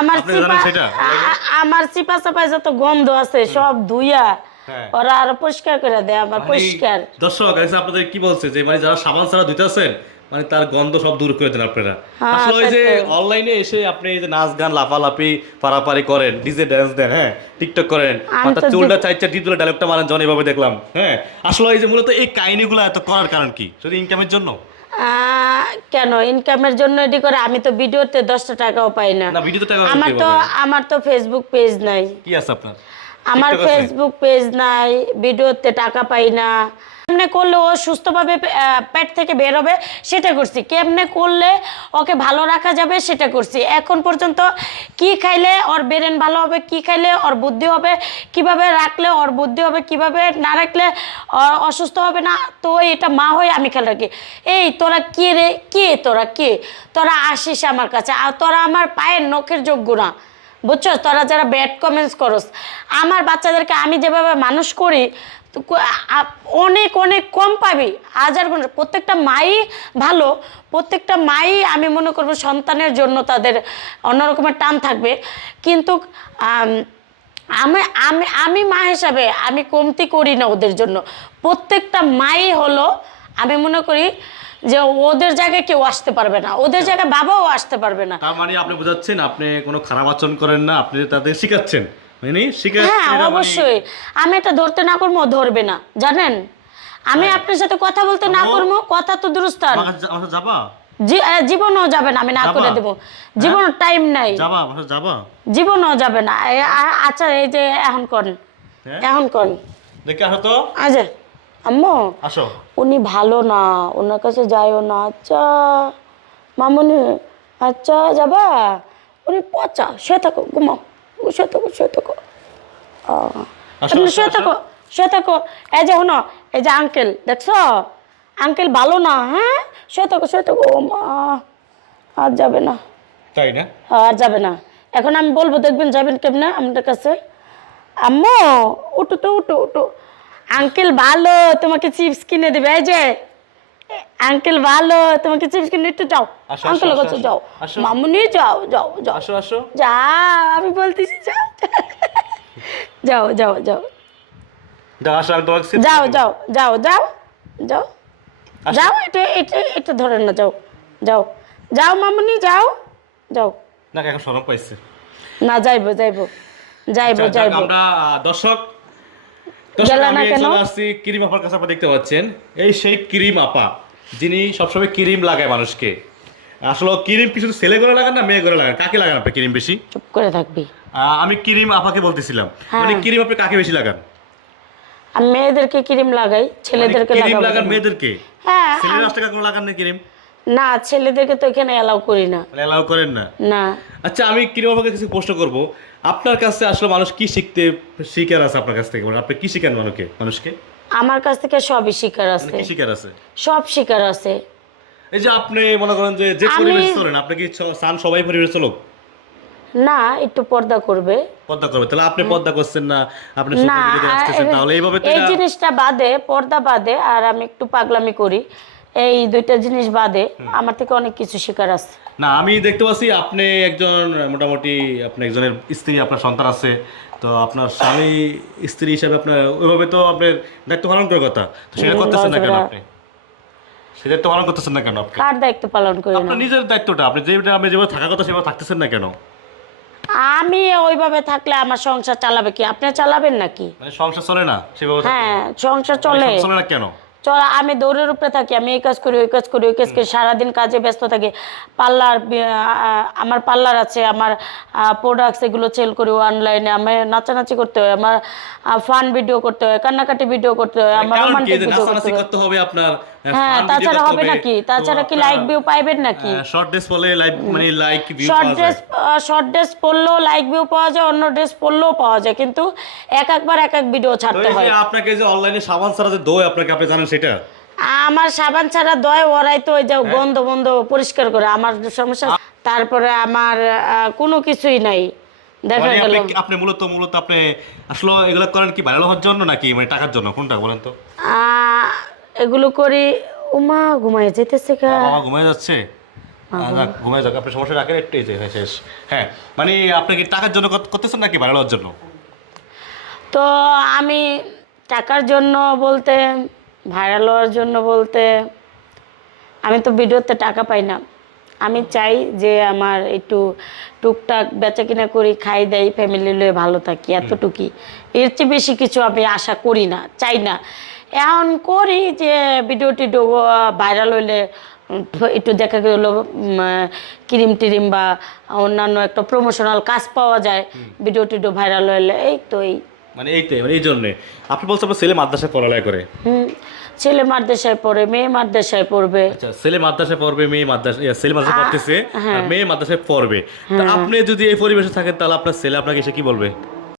আমার চিপা আমার চাপায় যত গন্ধ আছে সব ধুইয়া হ্যাঁ। ওরা আরও পরিষ্কার করে দেয় আমার মানে পরিষ্কার। দর্শক আপনাদের কি বলছে যে মানে যারা সাবান ছাড়া ধুইতেছেন মানে তার গন্ধ সব দূর করে দেন আপনারা। হ্যাঁ, আসলে ওই যে অনলাইনে এসে আপনি এই যে নাচ গান লাফালাফি পারাপারি করেন ডিজে ড্যান্স দেন হ্যাঁ টিকটক করেন আমি চুলটা চাইচা দিলে ডায়লগটা মারেন জন এভাবে দেখলাম হ্যাঁ। আসলে এই যে মূলত এই কাহিনীগুলো এত করার কারণ কি? শুধু ইনকামের জন্য? কেন? ইনকামের জন্য এটি করে আমি তো ভিডিওতে দশটা টাকাও পাই না। আমার তো আমার তো ফেসবুক পেজ নাই। কি আছে আপনার? আমার ফেসবুক পেজ নাই ভিডিওতে টাকা পাই না। কেমনে করলে ও সুস্থভাবে পেট থেকে বের হবে সেটা করছি। কেমনে করলে ওকে ভালো রাখা যাবে সেটা করছি। এখন পর্যন্ত কি খাইলে ওর ব্রেন ভালো হবে, কি খাইলে ওর বুদ্ধি হবে, কীভাবে রাখলে ওর বুদ্ধি হবে, কীভাবে না রাখলে অসুস্থ হবে না, তো এটা মা হয়ে আমি খেয়াল রাখি। এই তোরা কে রে? কে তোরা? কে? তোরা আসিস আমার কাছে। আর তোরা আমার পায়ের নখের যোগ্য না। বুঝছ? তোরা যারা ব্যাড কমেন্টস করস, আমার বাচ্চাদেরকে আমি যেভাবে মানুষ করি অনেক অনেক কম পাবি। হাজার গুণ প্রত্যেকটা মাই ভালো, প্রত্যেকটা মাই আমি মনে করব সন্তানের জন্য তাদের অন্যরকমের টান থাকবে। কিন্তু আমি আমি আমি মা হিসাবে আমি কমতি করি না ওদের জন্য। প্রত্যেকটা মাই হলো, আমি মনে করি যে ওদের জায়গায় কেউ আসতে পারবে না ওদের জায়গায় বাবাও আসতে পারবে না। তার মানে আপনি বোঝাচ্ছেন আপনি কোনো খারাপ আচরণ করেন না আপনি তাদের শিখাচ্ছেন। মানে শিখাচ্ছেন হ্যাঁ মানে- অবশ্যই। আমি এটা ধরতে না করব ধরবে না জানেন? আমি আপনার সাথে কথা বলতে না হ্যাঁ। করব কথা তো আমার যাবা? জীবনও যাবে না আমি না করে দেবো। জীবন টাইম নাই। জীবনও যাবে না। আচ্ছা এই যে এখন কন হ্যাঁ? এখন কন দেখে তো। আচ্ছা আম্মু আসো। উনি ভালো না ওনার কাছে যাইও না। আচ্ছা মামুনি আচ্ছা যাবা? উনি পচা শুয়ে থাকো ঘুমাও। শুয়ে থাকো শুয়ে থাকো। তুমি শুয়ে থাকো শুয়ে থাকো। এই যে শোনো এই যে আঙ্কেল দেখছ? আঙ্কেল ভালো না হ্যাঁ? শুয়ে থাকো শুয়ে থাকো। ও মা আর যাবে না। তাই না? আর যাবে না। এখন আমি বলব দেখবেন যাবেন কেমনে আমাদের কাছে। আম্মু উঠো তো উঠো উঠো। আঙ্কেল ভালো তোমাকে চিপস কিনে দেবে এই যে। আঙ্কেল ভালো তোমাকে চিপস কিনে একটু যাও। আঙ্কেল কাছে যাও। মামুনি যাও যাও যাও। আসো আসো। যাও আমি বলতেছি যাও। যাও যাও যাও। যাও যাও। যাও যাও যাও যাও। যাও এটা এটা এটা ধরেন না যাও যাও। যাও মামুনি যাও যাও। না এখন সরম পাইছে। না যাইবো যাইবো। যাইবো যাক, যাইবো। আমরা দর্শক গেলা না আমি কেন? চলে আসছি ক্রিম আপার কাছে আপনারা দেখতে পাচ্ছেন। এই সেই ক্রিম আপা যিনি সবসময় ক্রিম লাগায় মানুষকে। আসলে ক্রিম কি শুধু ছেলে করে লাগান না মেয়ে করে লাগান? কাকে লাগান আপনি ক্রিম বেশি? চুপ করে থাকবি। আহ, আমি ক্রিম আপাকে বলতেছিলাম। হ্যাঁ। মানে ক্রিম আপনি কাকে বেশি লাগান? আমি মেয়েদেরকে ক্রিম লাগাই ছেলেদেরকে ক্রিম লাগান মেয়েদেরকে? হ্যাঁ ছেলের রাস্তা কোনো লাগান না ক্রিম? না ছেলেদেরকে তো এখানে অ্যালাউ করি না। মানে অ্যালাউ করেন না? না। আচ্ছা আমি আপাকে কিছু প্রশ্ন করব? আপনার কাছে আসলে মানুষ কি শিখতে শিকার আছে আপনার কাছ থেকে? মানে আপনি কি শিখান মানুষকে মানুষকে? আমার কাছ থেকে সবই শিকার মানে আছে। কি শিকার আছে? সব শিকার আছে। এই যে আপনি মনে করেন যে যে পরিবেশ চলেন আপনি কি চান সবাই পরিবেশ চলুক? না একটু পর্দা করবে। পর্দা করবে। তাহলে আপনি পর্দা করছেন না আপনি না সোশ্যাল মিডিয়াতে আ- আসতেছেন তাহলে এইভাবে এই জিনিসটা বাদে পর্দা বাদে আর আমি একটু পাগলামি করি। এই দুইটা জিনিস বাদে আমার থেকে অনেক কিছু শিকার আছে। না আমি দেখতে পাচ্ছি আপনি একজন মোটামুটি আপনি একজনের স্ত্রী আপনার সন্তান আছে। তো আপনার স্বামী স্ত্রী হিসাবে আপনার ওইভাবে তো আপনার দায়িত্ব পালন করার কথা। তো সেটা করতেছেন না কেন আপনি? সে দায়িত্ব পালন করতেছেন না কেন আপনি? কার দায়িত্ব পালন করি না। আপনার নিজের দায়িত্বটা আপনি যেটা আপনি যেভাবে থাকার কথা সেভাবে থাকতেছেন না কেন? আমি ওইভাবে থাকলে আমার সংসার চালাবে কি? আপনি চালাবেন নাকি? মানে সংসার চলে না সেভাবে হ্যাঁ সংসার চলে। চলে না কেন? চল আমি দৌড়ের উপরে থাকি আমি এই কাজ করি ওই কাজ করি ওই কাজ করি সারাদিন কাজে ব্যস্ত থাকি। পার্লার আমার পার্লার আছে আমার প্রোডাক্টস এগুলো সেল করি অনলাইনে আমার নাচানাচি করতে হয় আমার ফান ভিডিও করতে হয় কান্নাকাটি ভিডিও করতে হয় আমার রোমান্টিক ভিডিও করতে হবে আপনার হ্যাঁ তাছাড়া হবে নাকি? তাছাড়া কি লাইক ভিউ পাইবেন নাকি? শর্ট ড্রেস বলে লাইভ মানে like view short dress short dress পরলেও like view পাওয়া যায় অন্য ড্রেস পরলেও পাওয়া যায় কিন্তু এক একবার এক এক ভিডিও ছাড়তে হয়। আপনাকে যে অনলাইনে সাবান ছাড়া যে দই আপনাকে আপনি জানেন সেটা? আমার সাবান ছাড়া দয় ওরাই তো ওই যে গন্ধ বন্ধ পরিষ্কার করে। আমার সমস্যা তারপরে আমার কোনো কিছুই নাই। দেখা মানে গেল। আপনি আপনি মূলত মূলত আপনি আসলে এগুলো করেন কি ভাইরাল হওয়ার জন্য নাকি মানে টাকার জন্য? কোনটা বলেন তো। এগুলো করি উমা ঘুমাই যেতেছে বাবা ঘুমিয়ে যাচ্ছে? ঘুমায় যাক আপনার সমস্যা রাখেন একটু হ্যাঁ, শেষ। হ্যাঁ মানে আপনি কি টাকার জন্য করতেছেন নাকি ভাড়া লওয়ার জন্য? তো আমি টাকার জন্য বলতে ভাইরাল হওয়ার জন্য বলতে আমি তো ভিডিওতে টাকা পাই না। আমি চাই যে আমার একটু টুকটাক বেচা কিনা করি খাই দেয় ফ্যামিলি লয়ে ভালো থাকি এতটুকুই। এর চেয়ে বেশি কিছু আমি আশা করি না চাই না। এখন করি যে ভিডিও টিডিও ভাইরাল হইলে একটু দেখা গেলো ক্রিম টিরিম বা অন্যান্য একটা প্রমোশনাল কাজ পাওয়া যায় ভিডিও টিডিও ভাইরাল হইলে এই তো এই। মানে এইটাই মানে এই জন্যে। আপনি বলছেন আপনার ছেলে মাদ্রাসায় পড়ালেখা করে। হুম। ছেলে মাদ্রাসায় পড়ে মেয়ে মাদ্রাসায় পড়বে। আচ্ছা ছেলে মাদ্রাসায় পড়বে মেয়ে মাদ্রাসা ছেলে মাদ্রাসায় পড়তেছে আর মেয়ে মাদ্রাসায় পড়বে। তা আপনি যদি এই পরিবেশে থাকেন তাহলে আপনার ছেলে আপনাকে এসে কি বলবে?